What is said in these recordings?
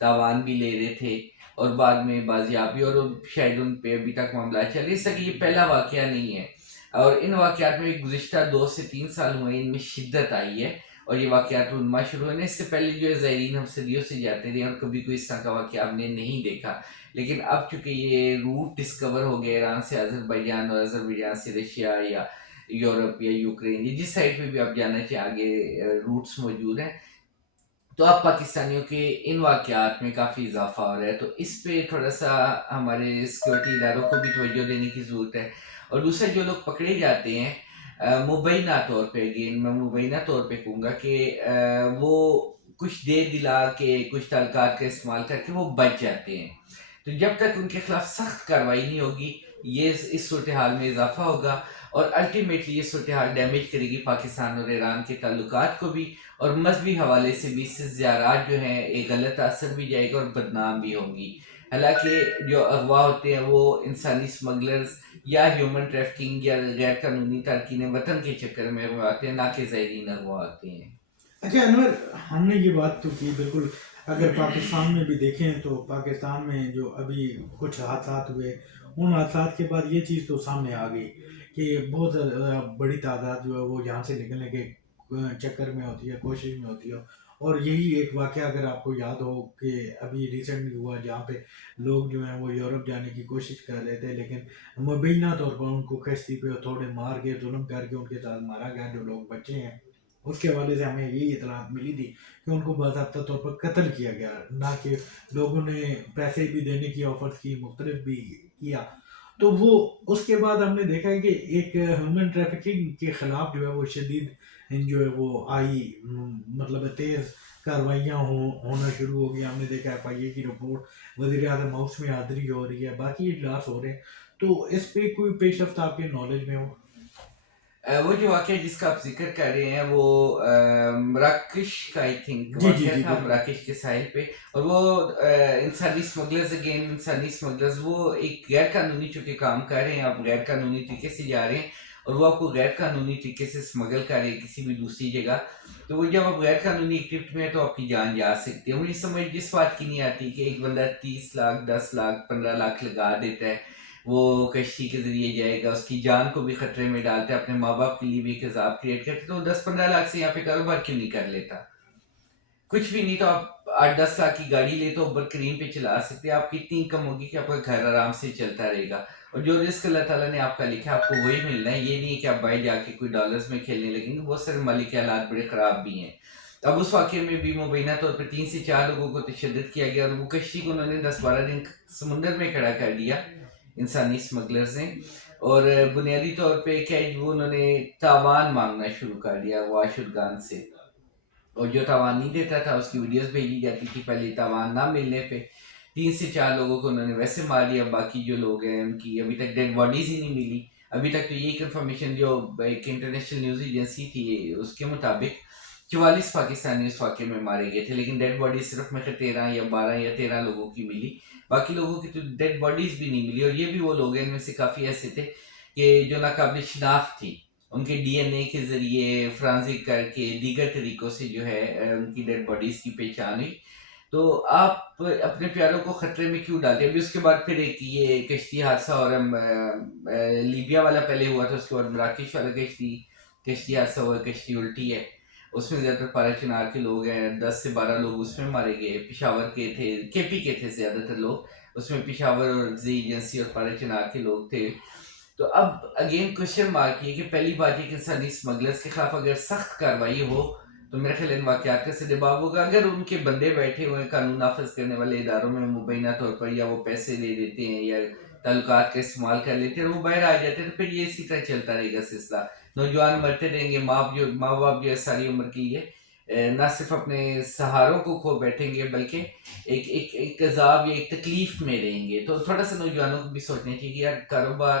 تاوان بھی لے رہے تھے اور بعد میں بازیابی، اور شاید ان پہ ابھی تک معاملہ چل، اس طرح یہ پہلا واقعہ نہیں ہے، اور ان واقعات میں گزشتہ 2 سے 3 سال ہوئے، ان میں شدت آئی ہے اور یہ واقعات رونما شروع ہوئے۔ اس سے پہلے جو ہے زائرین ہم صدیوں سے جاتے رہے اور کبھی کوئی اس طرح کا واقعہ ہم نے نہیں دیکھا، لیکن اب چونکہ یہ روٹ ڈسکور ہو گیا ایران سے آذربائیجان اور آذربائیجان سے رشیا یا یورپ یا یوکرین، یا جس سائڈ پہ بھی آپ جانا چاہیں آگے روٹس موجود ہیں، تو اب پاکستانیوں کے ان واقعات میں کافی اضافہ ہو رہا ہے، تو اس پہ تھوڑا سا ہمارے سیکورٹی اداروں کو بھی توجہ دینے کی ضرورت ہے۔ اور دوسرا، جو لوگ پکڑے جاتے ہیں مبینہ طور پہ، اگین میں مبینہ طور پہ کہوں گا کہ وہ کچھ دے دلا کے، کچھ تعلقات کا استعمال کر کے وہ بچ جاتے ہیں، تو جب تک ان کے خلاف سخت کارروائی نہیں ہوگی، یہ اس صورتحال میں اضافہ ہوگا اور الٹیمیٹلی یہ صورتحال ڈیمیج کرے گی پاکستان اور ایران کے تعلقات کو بھی، اور مذہبی حوالے سے بھی اس سے زیارات جو ہیں ایک غلط اثر بھی جائے گا اور بدنام بھی ہوں گی۔ حالانکہ جو اغوا ہوتے ہیں وہ انسانی سمگلرز یا ہیومن ٹریفکنگ یا غیر قانونی تارکین وطن کے چکر میں اغوا ہوتے ہیں، نہ کہ زائرین اغوا ہوتے ہیں۔ اچھا انور، ہم نے یہ بات تو کی بالکل، اگر پاکستان میں بھی دیکھیں تو پاکستان میں جو ابھی کچھ حادثات ہوئے، ان حادثات کے بعد یہ چیز تو سامنے آ گئی کہ بہت بڑی تعداد جو ہے وہ یہاں سے نکلنے کے چکر میں ہوتی ہے، کوشش میں ہوتی ہے، اور یہی ایک واقعہ اگر آپ کو یاد ہو کہ ابھی ریسنٹلی ہوا جہاں پہ لوگ جو ہیں وہ یورپ جانے کی کوشش کر رہے تھے، لیکن مبینہ طور پر ان کو کشتی پہ تھوڑے مار کے ظلم کر کے ان کے ساتھ مارا گیا، جو لوگ بچے ہیں اس کے حوالے سے ہمیں یہی اطلاعات ملی تھی کہ ان کو باضابطہ طور پر قتل کیا گیا، نہ کہ لوگوں نے پیسے بھی دینے کی آفر کی، مختلف بھی کیا۔ تو وہ اس کے بعد ہم نے دیکھا ہے کہ ایک ہیومن ٹریفکنگ کے خلاف جو ہے وہ شدید جو ہے وہ آئی، مطلب تیز کاروائیاں ہونا شروع ہو گئی۔ ہم نے دیکھا ایف آئی اے کی رپورٹ، وزیر اعظم ہاؤس میں حاضری ہو رہی ہے، باقی اجلاس ہو رہے ہیں، تو اس پہ کوئی پیش رفت آپ کے نالج میں ہو؟ وہ جو واقعہ جس کا آپ ذکر کر رہے ہیں وہ مراکش کا آئی تھنک جی جی واقعہ جی تھا، بالکل۔ مراکش کے ساحل پہ، اور وہ انسانی اسمگلرز، اگین انسانی اسمگلرز وہ ایک غیر قانونی چونکہ کام کر رہے ہیں، آپ غیر قانونی طریقے سے جا رہے ہیں اور وہ آپ کو غیر قانونی طریقے سے اسمگل کر رہے ہیں کسی بھی دوسری جگہ، تو وہ جب آپ غیر قانونی ایکٹیویٹی میں ہیں تو آپ کی جان جا سکتی ہے۔ مجھے سمجھ جس بات کی نہیں آتی کہ ایک بندہ 30 لاکھ، 10 لاکھ، 15 لاکھ لگا دیتا ہے، وہ کشتی کے ذریعے جائے گا، اس کی جان کو بھی خطرے میں ڈالتا ہے، اپنے ماں باپ کے لیے بھی ایک عذاب کریٹ کرتا ہے، تو 10 15 لاکھ سے یہاں پہ کاروبار کیوں نہیں کر لیتا؟ کچھ بھی نہیں تو آپ 8 10 لاکھ کی گاڑی لے تو برکرین پہ چلا سکتے ہیں، آپ کی اتنی انکم ہوگی کہ آپ کا گھر آرام سے چلتا رہے گا، اور جو رزق اللہ تعالیٰ نے آپ کا لکھا ہے آپ کو وہی ملنا ہے، یہ نہیں ہے کہ آپ باہر جا کے کوئی ڈالرز میں کھیلنے لگیں گے، بہت سارے مالک کے حالات بڑے خراب بھی ہیں۔ اب اس واقعے میں بھی مبینہ طور پر 3 سے 4 لوگوں کو تشدد کیا گیا، اور وہ کشتی کو انہوں نے 10 12 دن سمندر میں کھڑا کر دیا انسانی اسمگلرز نے، اور بنیادی طور پہ کیا ہے، وہ انہوں نے تاوان مانگنا شروع کر دیا واشرگان سے، اور جو تاوان نہیں دیتا تھا اس کی ویڈیوز بھیجی جاتی تھی، پہلے تاوان نہ ملنے پہ 3 سے 4 لوگوں کو انہوں نے ویسے مار دیا، باقی جو لوگ ہیں ان کی ابھی تک ڈیڈ باڈیز ہی نہیں ملی۔ ابھی تک تو یہ کنفرمیشن جو ایک انٹرنیشنل نیوز ایجنسی تھی اس کے مطابق 44 پاکستانی اس واقعے میں مارے گئے تھے، لیکن ڈیڈ باڈیز صرف میں 13 یا 12 یا 13 لوگوں کی ملی، باقی لوگوں کی تو ڈیڈ باڈیز بھی نہیں ملی، اور یہ بھی وہ لوگ ہیں ان میں سے کافی ایسے تھے کہ جو ناقابل شناخت تھی، ان کے ڈی این اے کے ذریعے فرانزک کر کے دیگر طریقوں سے جو ہے ان کی ڈیڈ باڈیز کی پہچان ہوئی۔ تو آپ اپنے پیاروں کو خطرے میں کیوں ڈالتے ہیں؟ ابھی اس کے بعد پھر ایک یہ کشتی حادثہ، اور لیبیا والا پہلے ہوا تھا، اس کے بعد مراکش والا کشتی حادثہ ہوا، کشتی الٹی ہے، اس میں زیادہ تر پارا چنار کے لوگ ہیں، 10 سے 12 لوگ اس میں مارے گئے، پشاور کے تھے، کے پی کے تھے زیادہ تر لوگ اس میں، پشاور اور زی ایجنسی اور پارا چنار کے لوگ تھے۔ تو اب اگین کوشچن مارک یہ کہ پہلی بات یہ کہ انسانی اسمگلرس کے خلاف اگر سخت کارروائی ہو تو میرے خیال ان واقعات کا سدباب ہوگا۔ اگر ان کے بندے بیٹھے ہوئے ہیں قانون نافذ کرنے والے اداروں میں مبینہ طور پر، یا وہ پیسے دے دیتے ہیں یا تعلقات کا استعمال کر لیتے ہیں اور وہ باہر آ جاتے ہیں، تو پھر یہ اسی طرح چلتا رہے گا سلسلہ، نوجوان مرتے رہیں گے، ماں باپ جو ہے ساری عمر کے لیے نہ صرف اپنے سہاروں کو کھو بیٹھیں گے بلکہ ایک عذاب یا ایک تکلیف میں رہیں گے۔ تو تھوڑا سا نوجوانوں کو بھی سوچنا چاہیے کہ یار کاروبار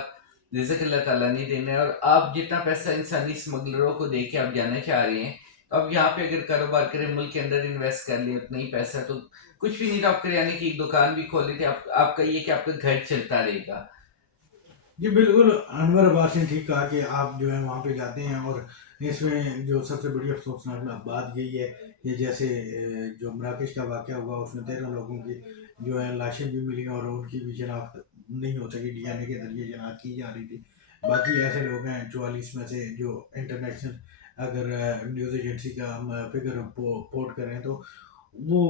رزق اللہ تعالیٰ نے دینا ہے، اور آپ جتنا پیسہ انسانی اسمگلروں کو دے کے آپ جانا چاہ رہے ہیں، اب یہاں پہ اگر کاروبار کریں، ملک کے اندر انویسٹ کر لیں اتنا ہی پیسہ، تو کچھ بھی نہیں تو آپ کریانے کی ایک دکان بھی کھول لیتے، آپ کا یہ کہ آپ کا گھر چلتا رہے گا۔ جی بالکل، انور عباس نے ٹھیک کہا کہ آپ جو ہے وہاں پہ جاتے ہیں اور اس میں جو سب سے بڑی افسوسناک بات یہی ہے کہ جیسے جو مراکش کا واقعہ ہوا اس میں 13 لوگوں کی جو ہے لاشیں بھی ملی اور ان کی بھی شناخت نہیں ہو سکی، ڈی این اے کے ذریعے شناخت کی جا رہی تھی۔ باقی ایسے لوگ ہیں 44 میں سے جو انٹرنیشنل اگر نیوز ایجنسی کا ہم فگر پورٹ کریں تو وہ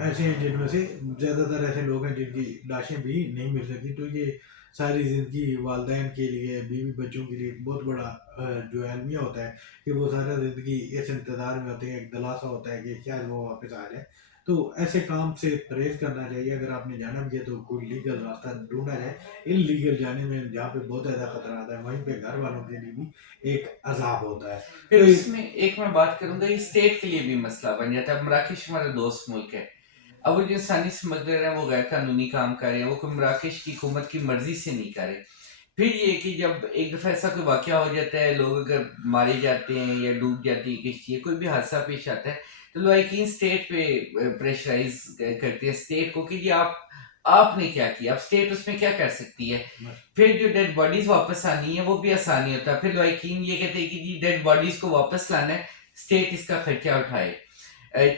ایسے ہیں جن میں سے زیادہ تر ایسے لوگ ہیں جن کی لاشیں بھی نہیں مل سکی۔ تو یہ ساری زندگی والدین کے لیے، بیوی بچوں کے لیے بہت بڑا جو المیہ ہوتا ہے کہ وہ سارا زندگی اس انتظار میں ہوتے ہیں، ایک دلاسا ہوتا ہے کہ شاید وہ واپس آ جائے۔ تو ایسے کام سے پرہیز کرنا چاہیے، اگر آپ نے جانا بھی ہے تو کوئی لیگل راستہ ڈھونڈا جائے۔ ان لیگل جانے میں جہاں پہ بہت زیادہ خطرات ہے وہیں پہ گھر والوں کے لیے بھی ایک عذاب ہوتا ہے۔ پھر تو اس میں ایک میں بات کروں گا، یہ اسٹیٹ کے لیے بھی مسئلہ بن جاتا ہے۔ اب مراکش ہمارا دوست ملک ہے، اب وہ جو انسانی سمگلر ہیں وہ غیر قانونی کام کر رہے ہیں، وہ کوئی مراکش کی حکومت کی مرضی سے نہیں کر رہے۔ پھر یہ کہ جب ایک دفعہ ایسا کوئی واقعہ ہو جاتا ہے، لوگ اگر مارے جاتے ہیں یا ڈوب جاتی ہے کشتی، کوئی بھی حادثہ پیش آتا ہے، تو لائکین اسٹیٹ پہ پریشرائز کرتے ہیں اسٹیٹ کو کہ جی آپ نے کیا کیا، اب اسٹیٹ اس میں کیا کر سکتی ہے۔ پھر جو ڈیڈ باڈیز واپس آنی ہے وہ بھی آسانی ہوتا ہے، پھر لائکین یہ کہتے ہیں کہ جی ڈیڈ باڈیز کو واپس لانا ہے، اسٹیٹ اس کا خرچہ اٹھائے۔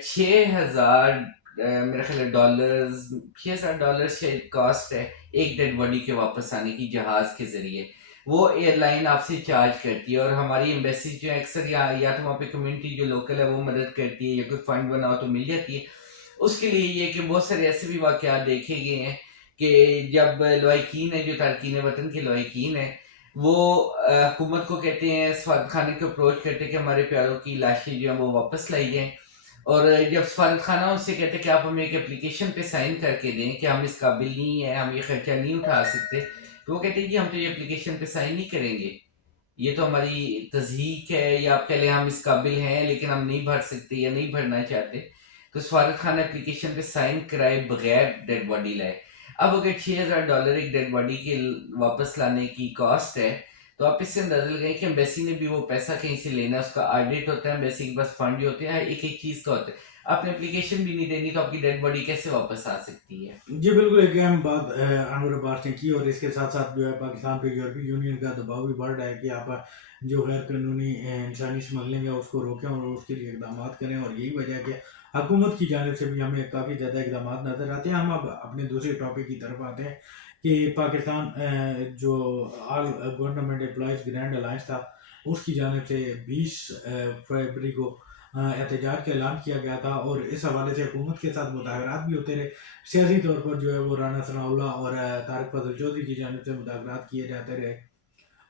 6,000 میرا خیال ہے ڈالرز، $6,000 شاید کاسٹ ہے ایک ڈیڈ باڈی کے واپس آنے کی جہاز کے ذریعے، وہ ایئر لائن آپ سے چارج کرتی ہے۔ اور ہماری ایمبیسی جو ہے اکثر یا تو وہاں پہ کمیونٹی جو لوکل ہے وہ مدد کرتی ہے یا کوئی فنڈ بناؤ تو مل جاتی ہے۔ اس کے لیے یہ کہ بہت سارے ایسے بھی واقعات دیکھے گئے ہیں کہ جب لوائقین ہے، جو تارکین وطن کے لوائقین ہیں، وہ حکومت کو کہتے ہیں، سفارت خانے کو اپروچ کرتے ہیں کہ ہمارے پیاروں کی لاشیں جو ہیں وہ واپس لائی جائیں، اور جب سفارت خانہ ان سے کہتے ہیں کہ آپ ہمیں ایک اپلیکیشن پہ سائن کر کے دیں کہ ہم اس قابل نہیں ہیں، ہم یہ خرچہ نہیں اٹھا سکتے، تو وہ کہتے ہیں جی ہم تو یہ اپلیکیشن پہ سائن نہیں کریں گے، یہ تو ہماری تضحیق ہے، یا آپ کہہ لیں ہم اس قابل ہیں لیکن ہم نہیں بھر سکتے یا نہیں بھرنا چاہتے۔ تو سفارت خانہ اپلیکیشن پہ سائن کرائے بغیر ڈیڈ باڈی لائے۔ اب اگر $6,000 ایک ڈیڈ باڈی کے واپس لانے کی کاسٹ ہے، تو آپ اس سے اندازہ لگائیں کہ ایمبیسی نے بھی وہ پیسہ کہیں سے لینا ہے، اس کا آڈٹ ہوتا ہے، ایمبیسی کے پاس فنڈ جو ہوتے ہیں ایک ایک چیز کا ہوتا ہے، آپ نے اپلیکیشن بھی نہیں دینی تو آپ کی ڈیڈ باڈی کیسے واپس آ سکتی ہے؟ جی بالکل، ایک اہم بات انور عباس نے کی، اور اس کے ساتھ ساتھ جو ہے پاکستان پہ یورپی یونین کا دباؤ بھی بڑھ رہا ہے کہ آپ جو غیر قانونی انسانی اسمگلنگ ہے اس کو روکیں اور اس کے لیے اقدامات کریں، اور یہی وجہ ہے کہ حکومت کی جانب سے بھی ہمیں کافی زیادہ اقدامات نظر آتے ہیں۔ ہم اب اپنے دوسرے ٹاپک کی طرف آتے ہیں کہ پاکستان جو آل گورنمنٹ امپلائیز گرینڈ الائنس تھا، اس کی جانب سے 20 فروری کو احتجاج کا اعلان کیا گیا تھا، اور اس حوالے سے حکومت کے ساتھ مذاکرات بھی ہوتے رہے۔ سیاسی طور پر جو ہے وہ رانا ثناء اللہ اور طارق فضل چودھری کی جانب سے مذاکرات کیے جاتے رہے،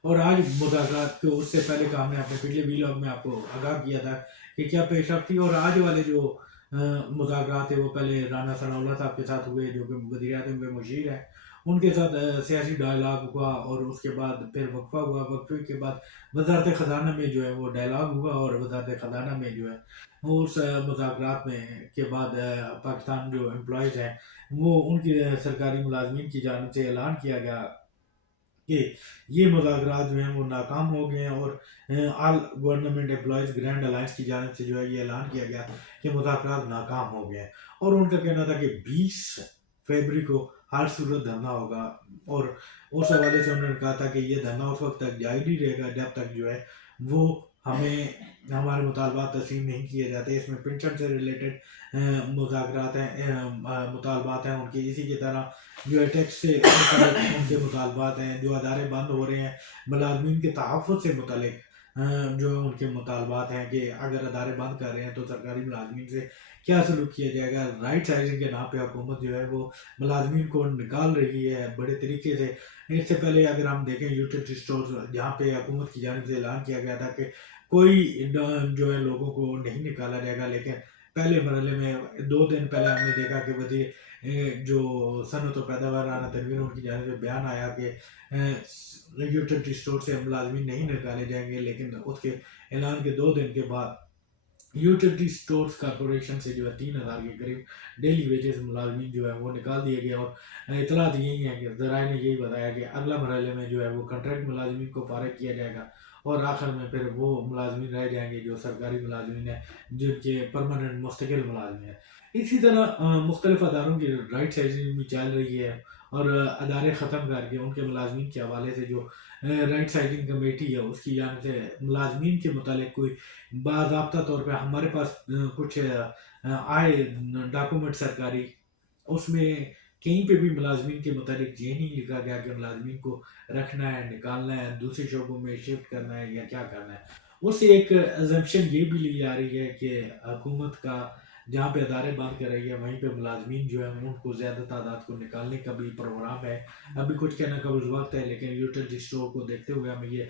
اور آج مذاکرات کو اس سے پہلے کا ہم نے اپنے پچھلے ویلاگ میں آپ کو آگاہ کیا تھا کہ کیا پیش رفت تھی، اور آج والے جو مذاکرات تھے وہ پہلے رانا ثناء اللہ صاحب کے ساتھ ہوئے جو کہ وزیر اعظم کے مشیر ہیں، ان کے ساتھ سیاسی ڈائلاگ ہوا، اور اس کے بعد پھر وقفہ ہوا، وقفے کے بعد وزارت خزانہ میں جو ہے وہ ڈائلاگ ہوا، اور وزارت خزانہ میں جو ہے اس مذاکرات میں کے بعد پاکستان جو امپلائیز ہیں وہ ان کی سرکاری ملازمین کی جانب سے اعلان کیا گیا کہ یہ مذاکرات جو ہیں وہ ناکام ہو گئے ہیں، اور آل گورنمنٹ امپلائیز گرینڈ الائنس کی جانب سے جو ہے یہ اعلان کیا گیا کہ مذاکرات ناکام ہو گئے ہیں، اور ان کا کہنا تھا کہ 20 فروری کو ہر صورت دھرنا ہوگا، اور اس حوالے سے انہوں نے کہا تھا کہ یہ دھرنا اس وقت تک جاری رہے گا جب تک جو ہے وہ ہمیں ہمارے مطالبات تسلیم نہیں کیے جاتے۔ اس میں پنشن سے ریلیٹڈ مذاکرات ہیں، مطالبات ہیں ان کے، اسی کی طرح جو ہے ٹیکس سے متعلق ان کے مطالبات ہیں، جو ادارے بند ہو رہے ہیں ملازمین کے تحفظ سے متعلق جو ہے ان کے مطالبات ہیں کہ اگر ادارے بند کر رہے ہیں تو سرکاری ملازمین سے کیا سلوک کیا جائے گا۔ رائٹ سائزنگ کے نام پہ حکومت جو ہے وہ ملازمین کو نکال رہی ہے بڑے طریقے سے۔ اس سے پہلے اگر ہم دیکھیں یوٹیلیٹی اسٹور جہاں پہ حکومت کی جانب سے اعلان کیا گیا تھا کہ کوئی جو ہے لوگوں کو نہیں نکالا جائے گا، لیکن پہلے مرحلے میں 2 دن پہلے ہم نے دیکھا کہ جو صنعت و پیداوار رانا تنویر ان کی جانب سے بیان آیا کہ یوٹیلیٹی اسٹور سے ملازمین نہیں نکالے جائیں گے، لیکن اس کے اعلان کے 2 دن کے بعد یوٹیلیٹی اسٹورز کارپوریشن سے جو ہے 3,000 کے قریب ڈیلی ویجز ملازمین جو ہے وہ نکال دیے گئے، اور اطلاعات یہی ہیں کہ ذرائع نے یہی بتایا کہ اگلا مرحلے میں جو ہے وہ کنٹریکٹ ملازمین کو فارغ کیا جائے گا، اور آخر میں پھر وہ ملازمین رہ جائیں گے جو سرکاری ملازمین ہیں، جن کے پرماننٹ مستقل ملازمین ہیں۔ اسی طرح مختلف اداروں کی رائٹ سائزنگ بھی چل رہی ہے، اور ادارے ختم کر کے ان کے ملازمین کے حوالے سے جو رائٹ سائڈنگ کمیٹی ہے اس کی جانب سے ملازمین کے متعلق کوئی باضابطہ طور پہ ہمارے پاس کچھ آئے ڈاکومنٹ سرکاری، اس میں کہیں پہ بھی ملازمین کے متعلق یہ نہیں لکھا گیا کہ ملازمین کو رکھنا ہے، نکالنا ہے، دوسرے شعبوں میں شفٹ کرنا ہے یا کیا کرنا ہے۔ اس سے ایک ایگزمپشن یہ بھی لی جا رہی ہے کہ حکومت کا جہاں پہ ادارے بند کر رہی ہے وہیں پہ ملازمین جو ہیں ان کو زیادہ تعداد کو نکالنے کا بھی پروگرام ہے۔ ابھی کچھ کہنا قبل وقت ہے، لیکن یوٹیلٹی اسٹور کو دیکھتے ہوئے ہمیں یہ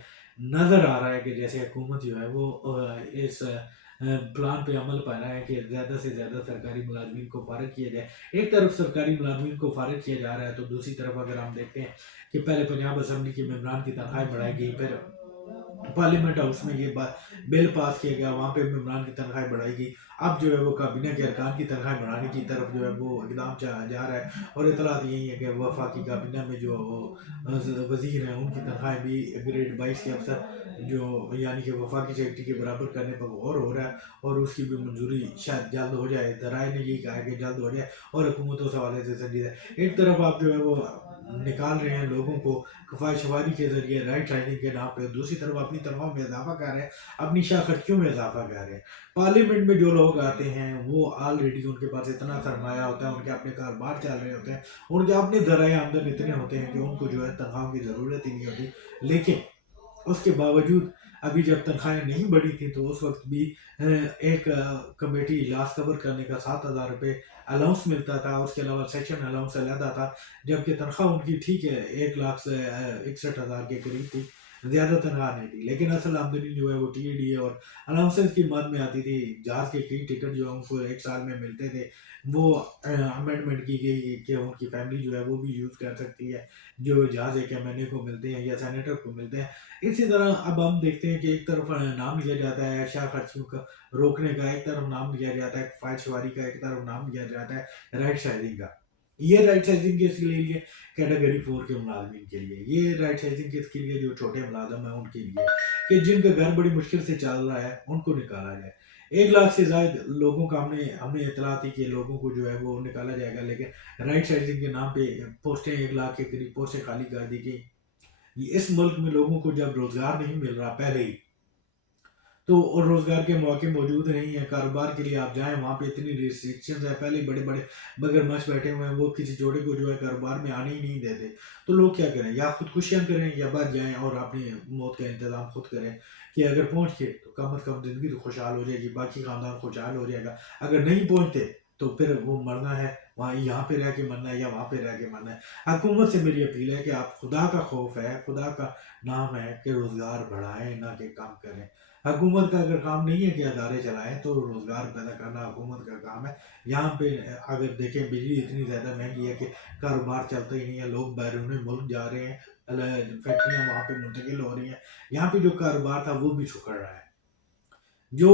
نظر آ رہا ہے کہ جیسے حکومت جو ہے وہ اس پلان پہ عمل پا رہا ہے کہ زیادہ سے زیادہ سرکاری ملازمین کو فارغ کیا جائے۔ ایک طرف سرکاری ملازمین کو فارغ کیا جا رہا ہے تو دوسری طرف اگر ہم دیکھتے ہیں کہ پہلے پنجاب اسمبلی کے ممبران کی تنخواہیں بڑھائی گئی، پھر پارلیمنٹ ہاؤس میں یہ بل پاس کیا گیا، وہاں پہ ممبران کی تنخواہیں بڑھائی گئی۔ اب جو ہے وہ کابینہ کے ارکان کی تنخواہیں بڑھانے کی طرف جو ہے وہ اقدام جا رہا ہے، اور اطلاعات یہی ہے کہ وفاقی کابینہ میں جو وزیر ہیں ان کی تنخواہیں بھی گریڈ 22 کے افسر جو یعنی کہ وفاقی سیکرٹری کے برابر کرنے پر غور ہو رہا ہے، اور اس کی بھی منظوری شاید جلد ہو جائے۔ ذرائع نے یہی کہا ہے کہ جلد ہو جائے اور حکومت اس حوالے سے سنجیدہ ہے۔ ایک طرف آپ جو ہے وہ نکال رہے ہیں لوگوں کو کفایت شواری کے ذریعے رائٹ رائٹنگ کے نام پہ، دوسری طرف اپنی تنخواہوں میں اضافہ کر رہے ہیں، اپنی شاہ خرچیوں میں اضافہ کر رہے ہیں۔ پارلیمنٹ میں جو لوگ آتے ہیں وہ آلریڈی ان کے پاس اتنا سرمایہ ہوتا ہے، ان کے اپنے کاروبار چل رہے ہوتے ہیں، ان کے اپنے ذرائع آمدن اتنے ہوتے ہیں کہ ان کو جو ہے تنخواہوں کی ضرورت ہی نہیں ہوتی۔ لیکن اس کے باوجود ابھی جب تنخواہیں نہیں بڑھی تھیں تو اس وقت بھی ایک کمیٹی لاس کور کرنے کا 7,000 روپے الاؤنس ملتا تھا، اس کے علاوہ سیشن الاؤنس علیحدہ تھا، جبکہ تنخواہ ان کی ٹھیک ہے 1,61,000 کے قریب تھی، زیادہ تنخواہ نہیں تھی، لیکن اصل آمدنی جو ہے وہ ٹی اے ڈی اے اور الاؤنسز کی مد میں آتی تھی۔ جہاز کے کئی ٹکٹ جو ان کو ایک سال میں ملتے تھے وہ امینڈمنٹ کی گئی کہ ان کی فیملی جو ہے وہ بھی یوز کر سکتی ہے، جو جہاز ایک ایم این اے کو ملتے ہیں یا سینیٹر کو ملتے ہیں۔ اسی طرح اب ہم دیکھتے ہیں کہ ایک طرف نام لیا جاتا ہے اشیاء خرچیوں کا روکنے کا، ایک طرف نام لیا جاتا ہے کفایت شواری کا، ایک طرف نام لیا جاتا ہے رائٹ سائزنگ کا۔ یہ رائٹ سائزنگ کس کے لیے کیٹیگری 4 کے ملازمین کے لیے، یہ رائٹ سائزنگ کس کے لیے جو چھوٹے ملازم ہیں ان کے لیے، کہ جن کا گھر بڑی مشکل سے چل رہا ہے ان کو نکالا جائے۔ 1 لاکھ سے زائد لوگوں کا ہمیں اطلاع تھی کہ لوگوں کو جو ہے وہ نکالا جائے گا، لیکن رائٹ سائزنگ کے نام پہ پوسٹیں 1 لاکھ کے قریب پوسٹیں خالی کر دی گئی۔ اس ملک میں لوگوں کو جب روزگار نہیں مل رہا پہلے ہی، تو اور روزگار کے مواقع موجود نہیں ہیں، کاروبار کے لیے آپ جائیں وہاں پہ اتنی ریسٹرکشنز ہیں، پہلے بڑے بڑے بگر مچ بیٹھے ہوئے ہیں، وہ کسی جوڑے کو جو ہے کاروبار میں آنے ہی نہیں دیتے، تو لوگ کیا کریں، یا خودکشیاں کریں یا بچ جائیں اور اپنی موت کا انتظام خود کریں، کہ اگر پہنچ کے تو کم از کم زندگی تو خوشحال ہو جائے گی، باقی خاندان خوشحال ہو جائے گا۔ اگر نہیں پہنچتے تو پھر وہ مرنا ہے، وہاں یہاں پہ رہ کے مرنا ہے یا وہاں پہ رہ کے مرنا ہے۔ حکومت سے میری اپیل ہے کہ آپ خدا کا خوف ہے، خدا کا نام ہے کہ روزگار بڑھائیں نہ کہ کم کریں۔ حکومت کا اگر کام نہیں ہے کہ ادارے چلائیں تو روزگار پیدا کرنا حکومت کا کام ہے۔ یہاں پہ اگر دیکھیں بجلی اتنی زیادہ مہنگی ہے کہ کاروبار چلتا ہی نہیں ہے، لوگ بیرون ملک جا رہے ہیں، فیکٹریاں وہاں پہ منتقل ہو رہی ہیں، یہاں پہ جو کاروبار تھا وہ بھی سکڑ رہا ہے۔ جو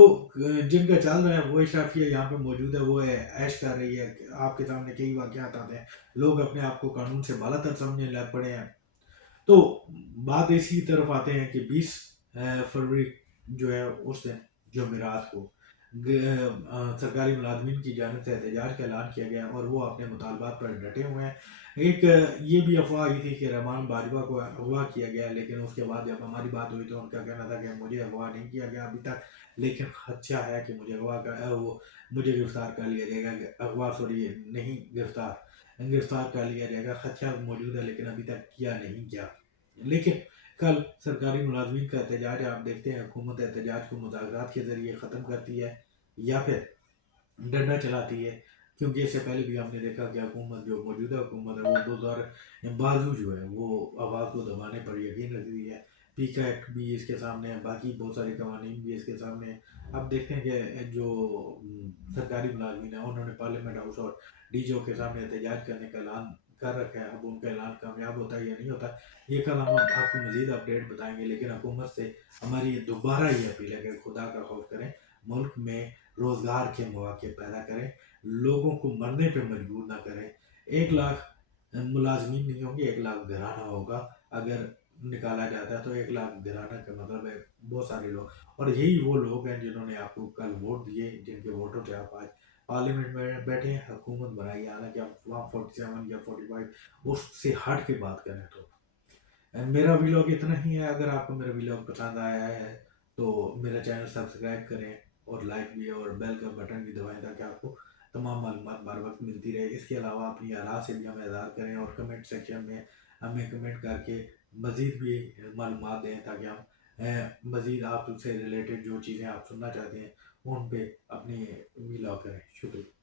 جن کا چل رہا ہے وہ اشرافیہ یہاں پہ موجود ہے، وہ عیش کر رہی ہے۔ آپ کے سامنے کئی واقعات آتے ہیں، لوگ اپنے آپ کو قانون سے بالا تر سمجھنے لگ پڑے ہیں۔ تو بات اسی طرف آتے ہیں کہ 20 فروری جو ہے اس دن جمعرات کو سرکاری ملازمین کی جانب سے احتجاج کا اعلان کیا گیا اور وہ اپنے مطالبات پر ڈٹے ہوئے ہیں۔ ایک یہ بھی افواہ آئی تھی کہ رحمان باجوہ کو اغوا کیا گیا، لیکن اس کے بعد جب ہماری بات ہوئی تو ان کا کہنا تھا کہ مجھے اغوا نہیں کیا گیا ابھی تک، لیکن خدشہ ہے کہ مجھے گرفتار کر لیا جائے گا، اغوا سوری نہیں، گرفتار کر لیا جائے گا، خدشہ موجود ہے لیکن ابھی تک کیا نہیں گیا۔ لیکن کل سرکاری ملازمین کا احتجاج آپ دیکھتے ہیں، حکومت احتجاج کو مذاکرات کے ذریعے ختم کرتی ہے یا پھر ڈنڈا چلاتی ہے، کیونکہ اس سے پہلے بھی ہم نے دیکھا کہ حکومت جو موجودہ حکومت ہے وہ بزار بازو جو ہے وہ آواز کو دبانے پر یقین رکھتی ہے۔ پیکا ایکٹ بھی اس کے سامنے ہے، باقی بہت سارے قوانین بھی اس کے سامنے ہیں۔ اب دیکھتے ہیں کہ جو سرکاری ملازمین ہیں انہوں نے پارلیمنٹ ہاؤس اور ڈی جی او کے سامنے احتجاج کرنے کا اعلان کر رکھا ہے، اب ان کا اعلان کامیاب ہوتا ہے یا نہیں ہوتا یہ کل ہم آپ کو مزید اپڈیٹ بتائیں گے، لیکن حکومت سے ہماری دوبارہ یہ اپیل ہے کہ خدا کا خوف کریں، ملک میں روزگار کے مواقع پیدا کریں، لوگوں کو مرنے پہ مجبور نہ کریں۔ 1 لاکھ ملازمین نہیں ہوں گے، 1 لاکھ گھرانہ ہوگا۔ اگر نکالا جاتا ہے تو 1 لاکھ گھرانہ کا مطلب ہے بہت سارے لوگ، اور یہی وہ لوگ ہیں جنہوں نے آپ کو کل ووٹ دیے، جن کے ووٹوں سے آپ آج پارلیمنٹ میں بیٹھے ہیں، حکومت بنائی ہے، حالانکہ آپ وہاں 47 یا 45 اس سے ہٹ کے بات کریں تو میرا ویلاگ اتنا ہی ہے. اگر آپ کو میرا ویلاگ پسند آیا ہے تو میرا چینل سبسکرائب کریں اور لائک بھی اور بیل کا بٹن بھی دبائیں تاکہ آپ کو تمام معلومات بار وقت ملتی رہے. اس کے علاوہ اپنی آراء سے بھی ہمیں اظہار کریں اور کمنٹ سیکشن میں ہمیں کمنٹ کر کے مزید بھی معلومات دیں تاکہ ہم مزید آپ سے ریلیٹڈ جو چیزیں آپ سننا چاہتے ہیں ان پہ اپنی ویلاگ کریں. شکریہ.